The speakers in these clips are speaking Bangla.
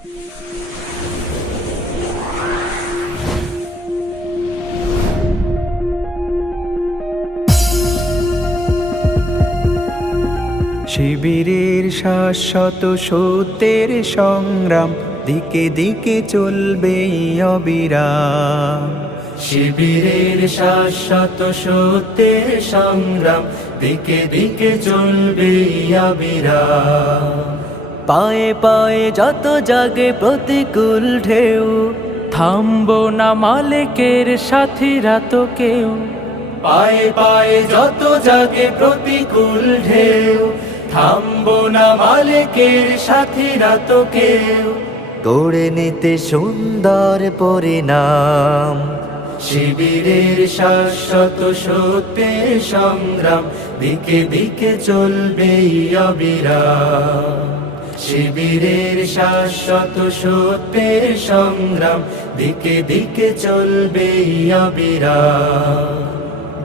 শিবিরের শাশ্বত সত্যের সংগ্রাম দিকে দিকে চলবে অবিরাম। শিবিরের শাশ্বত সত্যের সংগ্রাম দিকে দিকে চলবে অবিরাম। পায়ে পায়ে যত জাগে প্রতিকূল ঢেউ, থামবো না মালিকের সাথীরা তো কেউ। পায়ে পায়ে যত জাগে প্রতিকূল ঢেউ, থামবো না মালিকের সাথীরা তো কেউ। গড়ে নিতে সুন্দর পরিণাম। শিবিরের শাশ্বত সত্যের সংগ্রাম দিকে দিকে চলবে অবিরাম। শিবিরের শাশ্বত সত্যের সংগ্রাম দিকে দিকে চলবে অবিরাম।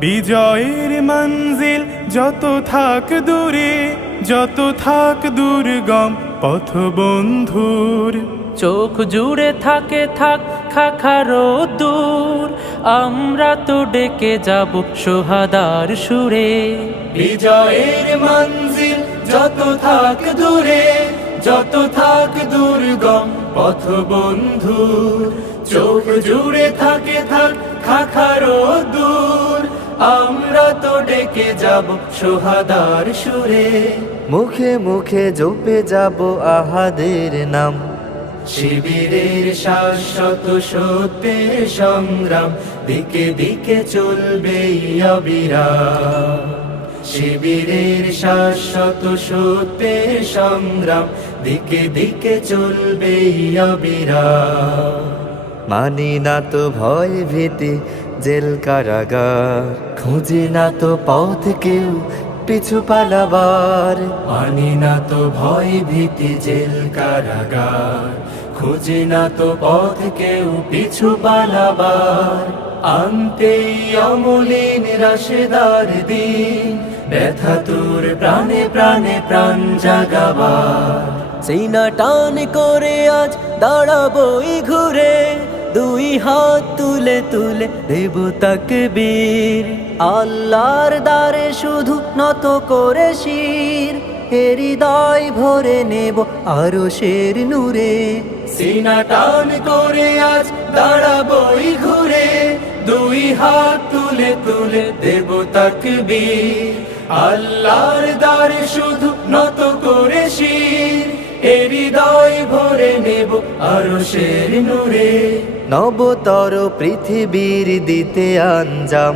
বিজয়ের মঞ্জিল যত থাক দূরে, যত থাক দুর্গম পথ বন্ধুর। চোখ জুড়ে থাকে থাক খাখারো দূর, আমরা তো ডেকে যাব সোহাদার সুরে। বিজয়ের মঞ্জিল যত থাক দূরে, যত থাক দুর্গম পথ বন্ধুর। চোখ জুড়ে থাকে থাক খাখারো দূর, আমরা তো ডেকে যাব সোহাদার সুরে। মুখে মুখে জপে যাব আহাদের নাম। শিবিরের শাশ্বত সত্যের সংগ্রাম দিকে দিকে চলবে অবিরাম। শিবিরের শাশ্বত সত্যের সংগ্রাম দিকে দিকে চলবে অবিরাম। মানি না তো ভয় ভীতি জেল কারাগার, খুঁজি না তো পথ কেউ পিছু পালাবার। মানি না তো ভয় ভীতি জেল কারাগার, খুঁজি না তো পথ কেউ পিছু পালাবার। আনতেই অমলিন রাশেদার দিন, ব্যথা তোর প্রাণে প্রাণে প্রাণ জাগাবার। সিনা টান করে আজ দাঁড়াবোই ঘুরে, দুই হাত তুলে তুলে দেব তাকবীর। আল্লাহর দ্বারে শুধু নত করে শির, হৃদয় ভরে নেব আরশের নূরে। সিনা টান করে আজ দাঁড়াবোই ঘুরে, দুই হাত তুলে তুলে দেব তাকবীর। আল্লাহর দ্বারে শুধু নত করে শির, হৃদয় ভরে নেব আরশের নূরে। নবতর পৃথিবীর দিতে আঞ্জাম।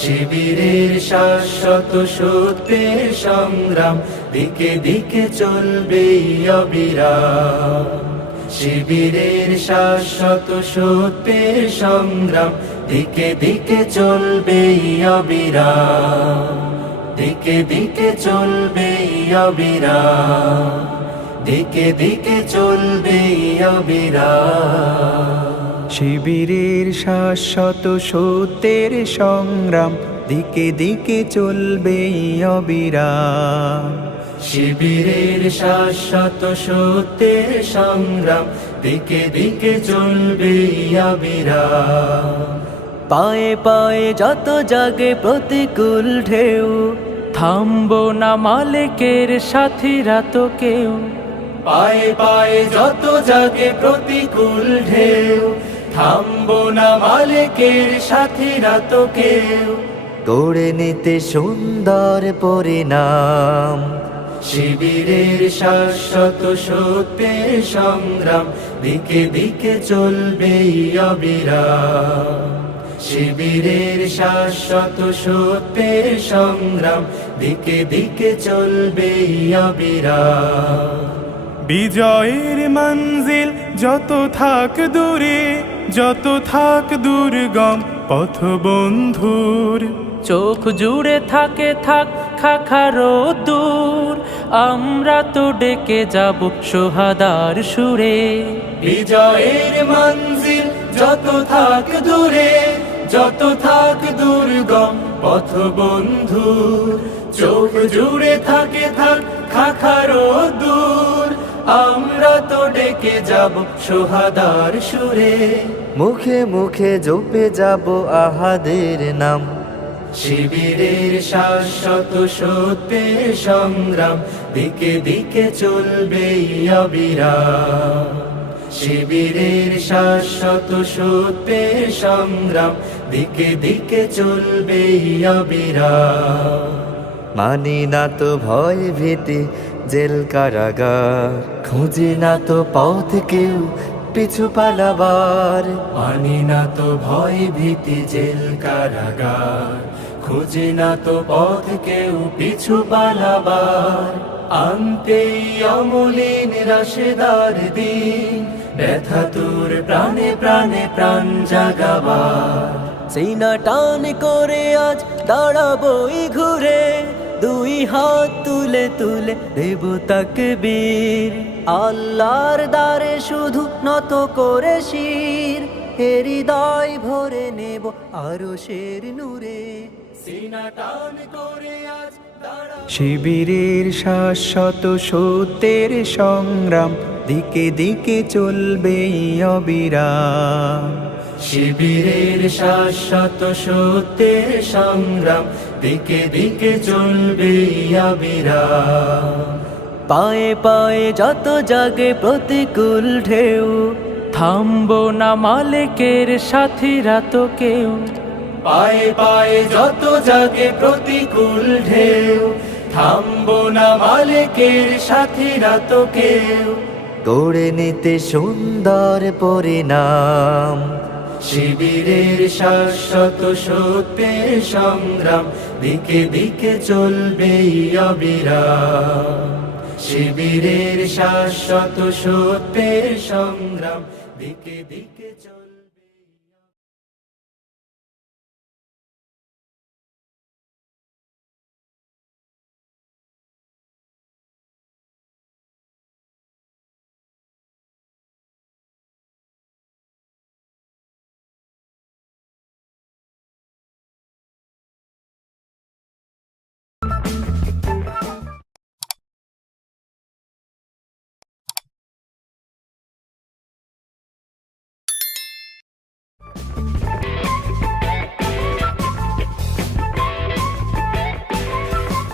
শিবিরের শাশ্বত সত্যের সংগ্রাম দিকে দিকে চলবে অবিরাম। শিবিরের শাশ্বত সত্যের সংগ্রাম দিকে দিকে চলবে অবিরাম। দিকে দিকে চলবে অবিরাম। দিকে দিকে চলবে অবিরাম। শিবিরের শাশ্বত সত্যের সংগ্রাম দিকে দিকে চলবে অবিরাম। শিবিরের শাশ্বত সত্যের সংগ্রাম দিকে দিকে চলবে অবিরাম। পায়ে পায়ে যত জাগে প্রতিকূল ঢেউ, থামবো না মালিকের সাথীরা তো কেউ। পায়ে পায়ে যত জাগে প্রতিকূল ঢেউ, থামবো না মালিকের সাথীরা তো কেউ। গড়ে নিতে সুন্দর পরিণাম। শিবিরের শাশ্বত সত্যের সংগ্রাম দিকে দিকে চলবে অবিরাম। শিবিরের শাশ্বত সত্যের সংগ্রাম দিকে দিকে চলবে অবিরাম। বিজয়ের মঞ্জিল যত থাক দূরে, যত থাক দুর্গম পথ বন্ধুর। চোখ জুড়ে থাকে থাক খাখারো দূর, আমরা তো ডেকে যাব সোহাদার সুরে। বিজয়ের মঞ্জিল যত থাক দূরে, যত থাক দুর্গম পথ বন্ধুর। চোখ জুড়ে থাকে থাক খাখারো দূর, আমরা তো ডেকে যাব সোহাদার সুরে, মুখে মুখে জপে যাব আহাদের নাম। শিবিরের শাশ্বত সত্যের সংগ্রাম, দিকে দিকে চলবে অবিরাম। শিবিরের শাশ্বত সত্যের সংগ্রাম, দিকে দিকে চলবে অবিরাম। মানি না তো ভয় ভীতি জেল কারাগার, খুঁজি না তো পথ কেউ পিছু পালাবার। মানি না তো ভয় ভীতি জেল কারাগার, খুঁজি না তো পথ কেউ পিছু পালাবার। আনতে অমলিন রাশেদার দিন, ব্যথা তোর প্রাণে প্রাণে প্রাণ জাগাবার। সিনা টান করে আজ দাঁড়াবই ঘুরে, দুই হাত তুলে তুলে দেব তাকবীর। আল্লাহর দ্বারে শুধু নত করে শির, হৃদয় ভরে নেব আরশের নূরে। সিনা টান করে আজ শিবিরের শাশ্বত সত্যের সংগ্রাম, দিকে দিকে চলবে অবিরাম। শিবিরের শাশ্বত সত্যের সংগ্রাম, দিকে দিকে চলবে অবিরাম। পায়ে পায়ে যত জাগে প্রতিকূল ঢেউ, থামবো না মালিকের সাথীরা তো কেউ। পায়ে পায়ে যত জাগে প্রতিকূল ঢেউ, থামবো না মালিকের সাথীরা তো কেউ। গড়ে নিতে সুন্দর পরিণাম, শিবিরের শাশ্বত সত্যের সংগ্রাম, দিকে দিকে চলবে অবিরাম। শিবিরের শাশ্বত সত্যের সংগ্রাম, দিকে দিকে